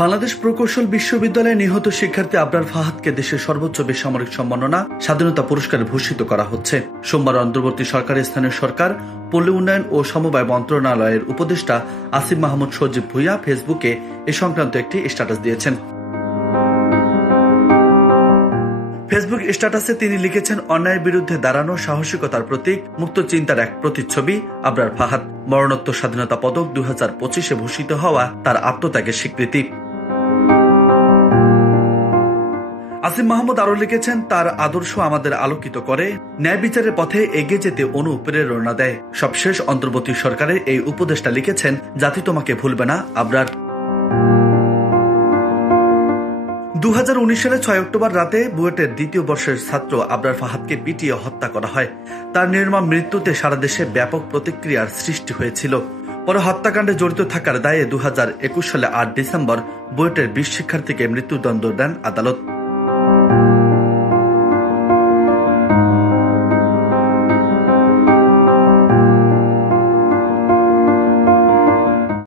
বাংলাদেশ প্রকৌশল বিশ্ববিদ্যালয়ে নিহত শিক্ষার্থী আবরার ফাহাদকে দেশের সর্বোচ্চ বেসামরিক সম্মাননা স্বাধীনতা পুরস্কারে ভূষিত করা হচ্ছে। সোমবার অন্তর্বর্তী সরকারের স্থানীয় সরকার, পল্লী উন্নয়ন ও সমবায় মন্ত্রণালয়ের উপদেষ্টা আসিফ মাহমুদ সজীব ভুঁইয়া ফেসবুকে এ সংক্রান্ত একটি স্ট্যাটাস দিয়েছেন। ফেসবুক স্ট্যাটাসে তিনি লিখেছেন, অন্যায়ের বিরুদ্ধে দাঁড়ানো সাহসিকতার প্রতীক, মুক্ত চিন্তার এক প্রতিচ্ছবি আবরার ফাহাদ। মরণোত্তর স্বাধীনতা পদক 2025-এ ভূষিত হওয়া তার আত্মত্যাগের স্বীকৃতি। আসিফ মাহমুদ আরো লিখেছেন, তার আদর্শ আমাদের আলোকিত করে, ন্যায় বিচারের পথে এগিয়ে যেতে অনুপ্রেরণা দেয়। সবশেষ অন্তর্বর্তী সরকারের এই উপদেষ্টা লিখেছেন, জাতি তোমাকে ভুলবে না আবরার। 2019 সালে 6 অক্টোবর রাতে বুয়েটের দ্বিতীয় বর্ষের ছাত্র আবরার ফাহাদকে পিটিয়ে হত্যা করা হয়। তার নির্মম মৃত্যুতে সারা দেশে ব্যাপক প্রতিক্রিয়ার সৃষ্টি হয়েছিল। পরে হত্যাকাণ্ডে জড়িত থাকার দায়ে 2021 সালে 8 ডিসেম্বর বুয়েটের 20 শিক্ষার্থীকে মৃত্যুদণ্ড দেন আদালত।